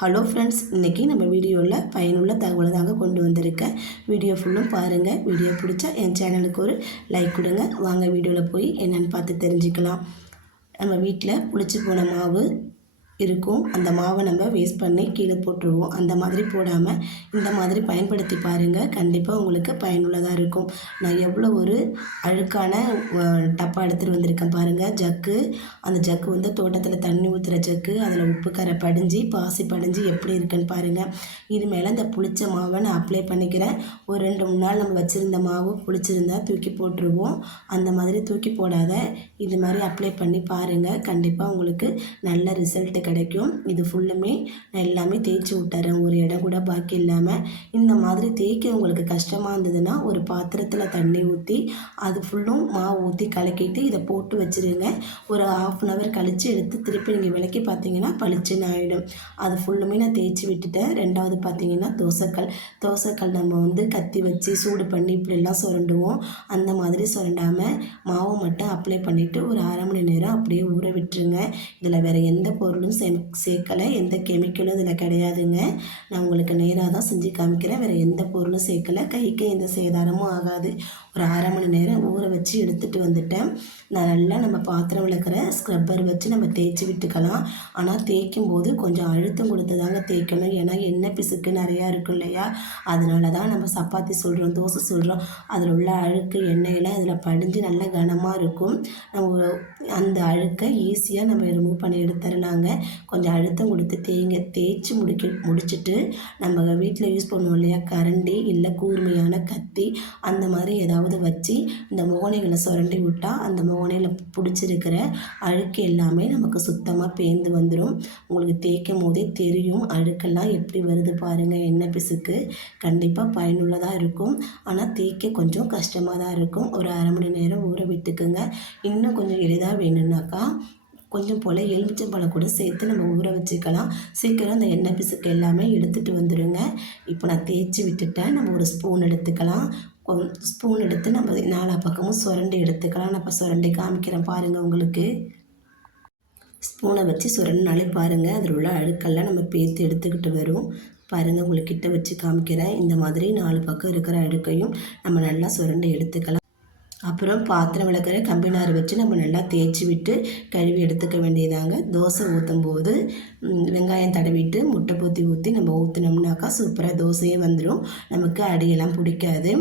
Hello friends இன்றைக்கி நம்ம வீடியோவில் பயனுள்ள தகவலை தாங்க கொண்டு வந்திருக்கேன். வீடியோ ஃபுல்லும் பாருங்கள் வீடியோ பிடிச்சா என் சேனலுக்கு ஒரு லைக் கொடுங்க. வாங்க வீடியோவில் போய் என்னென்னு பார்த்து தெரிஞ்சுக்கலாம். நம்ம வீட்டில் புளிச்சு போன மாவு இருக்கும். அந்த மாவை நம்ம வேஸ்ட் பண்ணி கீழே போட்டுருவோம். அந்த மாதிரி போடாமல் இந்த மாதிரி பயன்படுத்தி பாருங்கள் கண்டிப்பாக உங்களுக்கு பயனுள்ளதாக இருக்கும். நான் எவ்வளோ ஒரு அழுக்கான டப்பா எடுத்துகிட்டு வந்திருக்கேன் பாருங்கள் ஜக்கு. அந்த ஜக்கு வந்து தோட்டத்தில் தண்ணி ஊற்றுற ஜக்கு. அதில் உப்பு கரை படிஞ்சு பாசி படிஞ்சு எப்படி இருக்குன்னு பாருங்கள் இது மேலே இந்த புளிச்ச மாவை நான் அப்ளை பண்ணிக்கிறேன். ஒரு ரெண்டு மூணு நாள் நம்ம வச்சுருந்த மாவு புளிச்சிருந்தா தூக்கி போட்டுருவோம். அந்த மாதிரி தூக்கி போடாத இது மாதிரி அப்ளை பண்ணி பாருங்கள் கண்டிப்பாக உங்களுக்கு நல்ல ரிசல்ட்டு கிடைக்கும். இது ஃபுல்லுமே நான் எல்லாமே தேய்ச்சி விட்டுறேன். ஒரு இடம் கூட பாக்கி இல்லாமல் இந்த மாதிரி தேய்க்க உங்களுக்கு கஷ்டமாக இருந்ததுன்னா ஒரு பாத்திரத்தில் தண்ணி ஊற்றி அது ஃபுல்லும் மாவு ஊற்றி கலக்கிட்டு இதை போட்டு வச்சுருங்க. ஒரு ஆஃப் அன் ஹவர் கழித்து எடுத்து திருப்பி நீங்கள் விளக்கி பார்த்தீங்கன்னா பளிச்சுன்னு ஆகிடும் அது ஃபுல்லுமே நான் தேய்ச்சி விட்டுட்டேன். ரெண்டாவது பார்த்தீங்கன்னா தோசைக்கல். தோசைக்கல் நம்ம வந்து கத்தி வச்சு சூடு பண்ணி இப்படிலாம் சுரண்டுவோம். அந்த மாதிரி சுரண்டாமல் மாவு மட்டும் அப்ளை பண்ணிவிட்டு ஒரு அரை மணி நேரம் அப்படியே ஊற விட்டுருங்க. இதில் வேறு எந்த பொருளும் சே சேர்க்கலை. எந்த கெமிக்கலும் இதில் கிடையாதுங்க. நான் உங்களுக்கு நேராக தான் செஞ்சு காமிக்கிறேன். வேறு எந்த பொருளும் சேர்க்கலை. கைக்கு எந்த சேதாரமும் ஆகாது. ஒரு அரை மணி நேரம் ஊற வச்சு எடுத்துகிட்டு வந்துட்டேன். நான் நல்லா நம்ம பாத்திரம் விளக்குற ஸ்க்ரப்பர் வச்சு நம்ம தேய்ச்சி விட்டுக்கலாம். ஆனால் தேய்க்கும் போது கொஞ்சம் அழுத்தம் கொடுத்து தாங்க தேய்க்கணும். ஏன்னா எண்ணெய் பிசுக்கு நிறையா இருக்கும் இல்லையா? அதனால தான் நம்ம சப்பாத்தி சொல்கிறோம் தோசை சொல்கிறோம் அதில் உள்ள அழுக்கு எண்ணெயெல்லாம் அதில் படிஞ்சு நல்லா கனமாக இருக்கும். நம்ம அந்த அழுக்கை ஈஸியாக நம்ம ரிமூவ் பண்ணி எடுத்துடலாங்க. கொஞ்சம் அழுத்தம் கொடுத்து தேங்க தேய்ச்சி முடிக்க முடிச்சுட்டு நம்ம வீட்டில் யூஸ் பண்ணுவோம் இல்லையா? கரண்டி இல்லை கூர்மையான கத்தி அந்த மாதிரி ஏதாவது வச்சு இந்த முகனைகளை சுரண்டி விட்டால் அந்த முகனையில் பிடிச்சிருக்கிற அழுக்கு எல்லாமே நமக்கு சுத்தமாக பேர்ந்து வந்துடும் உங்களுக்கு தேய்க்கும் போதே தெரியும் அழுக்கெல்லாம் எப்படி வருது பாருங்கள் எண்ணெய் பிசுக்கு கண்டிப்பாக பயனுள்ளதாக இருக்கும். ஆனால் தேய்க்க கொஞ்சம் கஷ்டமாக தான் இருக்கும். ஒரு அரை மணி நேரம் ஊற விட்டுக்குங்க. இன்னும் கொஞ்சம் எளிதாக வேணும்னாக்கா கொஞ்சம் போல் எலுமிச்சம்பழம் கூட சேர்த்து நம்ம ஊற வச்சுக்கலாம். சீக்கிரம் அந்த எண்ணெய் பிசுக்கு எல்லாமே எடுத்துகிட்டு வந்துடுங்க இப்போ நான் தேய்ச்சி விட்டுட்டேன். நம்ம ஒரு ஸ்பூன் எடுத்துக்கலாம். ஸ்பூன் எடுத்து நம்ம நாலா பக்கமும் சுரண்டி எடுத்துக்கலாம். நான் இப்போ சுரண்டி காமிக்கிறேன் பாருங்கள் உங்களுக்கு. ஸ்பூனை வச்சு சுரண்டினாலே பாருங்கள் அதில் உள்ள அழுக்கெல்லாம் நம்ம பேர்த்து எடுத்துக்கிட்டு வரும். பாருங்கள் உங்களுக்கு கிட்ட வச்சு காமிக்கிறேன். இந்த மாதிரி நாலு பக்கம் இருக்கிற அழுக்கையும் நம்ம நல்லா சுரண்டி எடுத்துக்கலாம். அப்புறம் பாத்திரம் விளக்குற கம்பினார் வச்சு நம்ம நல்லா தேய்ச்சி விட்டு கழுவி எடுத்துக்க வேண்டியதாங்க. தோசை ஊற்றும் போது வெங்காயம் தடவிட்டு முட்டை பூத்தி ஊற்றி நம்ம ஊற்றினோம்னாக்கா சூப்பராக தோசையே வந்துடும் நமக்கு அடியெல்லாம் பிடிக்காது.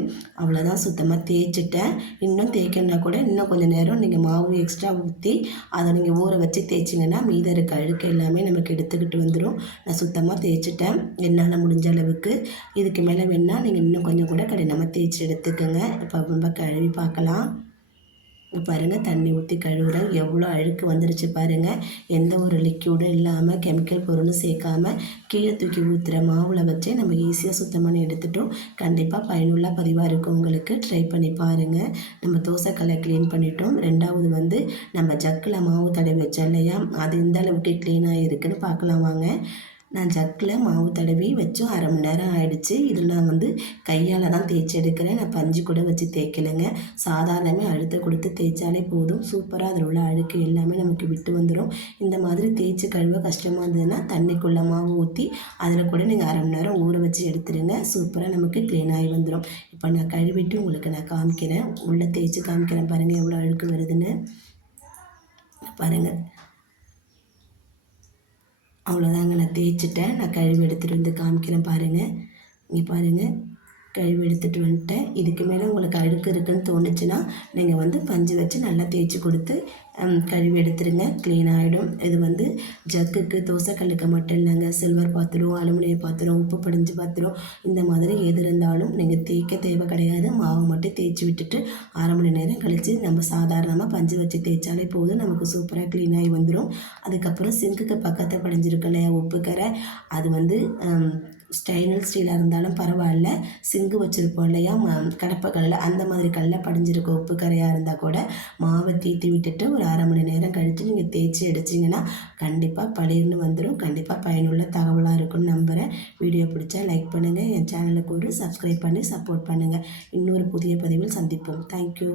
அவ்வளோதான் சுத்தமாக தேய்ச்சிட்டேன். இன்னும் தேய்க்கணுன்னா கூட இன்னும் கொஞ்சம் நேரம் நீங்கள் மாவு எக்ஸ்ட்ரா ஊற்றி அதை நீங்கள் ஊற வச்சு தேய்ச்சிங்கன்னா மீதம் இருக்க அழுக்கு எல்லாமே நமக்கு எடுத்துக்கிட்டு வந்துடும் நான் சுத்தமாக தேய்ச்சிட்டேன். என்னால் முடிஞ்ச அளவுக்கு. இதுக்கு மேலே வேணால் நீங்கள் இன்னும் கொஞ்சம் கூட கடினமாக தேய்ச்சி எடுத்துக்கோங்க. இப்போ ரொம்ப கழுவி பார்க்கலாம். பார்க்கலாம் பாருங்கள் தண்ணி ஊற்றி கழுவுறேன் எவ்வளோ அழுக்கு வந்துருச்சு பாருங்கள் எந்த ஒரு லிக்யூடும் இல்லாமல் கெமிக்கல் பொருளும் சேர்க்காமல் கீழே தூக்கி ஊற்றுற மாவில் வச்சே நம்ம ஈஸியாக சுத்தம் பண்ணி எடுத்துட்டோம். கண்டிப்பாக பயனுள்ள பதிவாக இருக்கும் உங்களுக்கு. ட்ரை பண்ணி பாருங்கள் நம்ம தோசைக்கல்லை க்ளீன் பண்ணிட்டோம். ரெண்டாவது வந்து நம்ம ஜக்கில் மாவு தடவி வச்சோம் இல்லையா? அது இந்த அளவுக்கு க்ளீனாக இருக்குதுன்னு பார்க்கலாம் வாங்க. நான் ஜக்கில் மாவு தடவி வச்சும் அரை மணி நேரம் ஆயிடுச்சு. இதில் நான் வந்து கையால் தான் தேய்ச்சி எடுக்கிறேன். நான் பஞ்சு கூட வச்சு தேய்க்கலைங்க. சாதாரணமே அழுத்த கொடுத்து தேய்ச்சாலே போதும். சூப்பராக அதில் உள்ள அழுக்கு எல்லாமே நமக்கு விட்டு வந்துடும் இந்த மாதிரி தேய்ச்சி கழுவ கஷ்டமாக இருந்ததுன்னா தண்ணிக்குள்ளே மாவு ஊற்றி அதில் கூட நீங்கள் அரை மணி நேரம் ஊற வச்சு எடுத்துருங்க. சூப்பராக நமக்கு க்ளீன் ஆகி வந்துடும் இப்போ நான் கழுவிட்டு உங்களுக்கு நான் காமிக்கிறேன். உள்ளே தேய்ச்சி காமிக்கிறேன் பாருங்கள் எவ்வளோ அழுக்கு வருதுன்னு. பாருங்கள் அவ்வளோதாங்க நான் தேய்ச்சிட்டேன். நான் கழுவி எடுத்துகிட்டு வந்து காமிக்கிறேன் பாருங்கள் இங்கே பாருங்கள் கழுவி எடுத்துகிட்டு வந்துட்டேன். இதுக்கு மேலே உங்களுக்கு அழுக்கு இருக்குன்னு தோணுச்சுன்னா நீங்கள் வந்து பஞ்சு வச்சு நல்லா தேய்ச்சி கொடுத்து கழுவி எடுத்துருங்க. க்ளீன் ஆகிடும் இது வந்து ஜக்குக்கு தோசைக்கல்லுக்கு மட்டும் இல்லைங்க. சில்வர் பாத்திரம் அலுமினிய பாத்திரம் உப்பு படிஞ்சு பாத்திரம் இந்த மாதிரி எது இருந்தாலும் நீங்கள் தேய்க்க தேவை கிடையாது. மாவு மட்டும் தேய்ச்சி விட்டுட்டு அரை மணி நேரம் கழித்து நம்ம சாதாரணமாக பஞ்சு வச்சு தேய்ச்சாலே போதும். நமக்கு சூப்பராக க்ளீன் ஆகி வந்துடும் அதுக்கப்புறம் சிங்குக்கு பக்கத்தில் படிஞ்சிருக்கு இல்லையா உப்பு கரை அது வந்து ஸ்டெயின்லெஸ் ஸ்டீலாக இருந்தாலும் பரவாயில்ல. சிங்கு வச்சுருப்போம் இல்லையா? கடப்பை கல்லில் அந்த மாதிரி கல்லில் படிஞ்சிருக்க உப்பு கரையாக இருந்தால் கூட மாவை தீத்தி விட்டுட்டு ஒரு அரை மணி நேரம் கழித்து நீங்கள் தேய்ச்சி அடிச்சிங்கன்னா கண்டிப்பாக பளிர்னு வந்துடும் கண்டிப்பாக பயனுள்ள தகவலாக இருக்கும்னு நம்புகிறேன் வீடியோ பிடிச்சா லைக் பண்ணுங்கள் என் சேனலுக்கு ஒரு சப்ஸ்கிரைப் பண்ணி சப்போர்ட் பண்ணுங்கள் இன்னொரு புதிய பதிவில் சந்திப்போம். தேங்க்யூ.